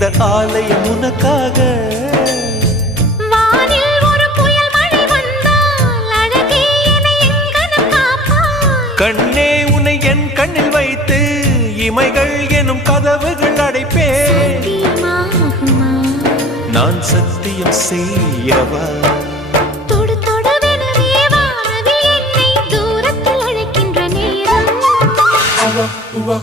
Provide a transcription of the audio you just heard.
இந்த ஆலயம் உனக்காக. வானில் ஒரு புயல் மழை வந்தால் அழகே என்னை எங்கனம் காப்பாய். கண்ணே உன்னை என் கண்ணில் வைத்து இமைகள் எனும் கதவுகள் அடைப்பேன். சத்தியமாகுமா? நான் சத்தியம் செய்யவா? தொடு தொடுவெனவே வானவில் என்னை தூரத்தில் அழைக்கின்ற நேரம். உவா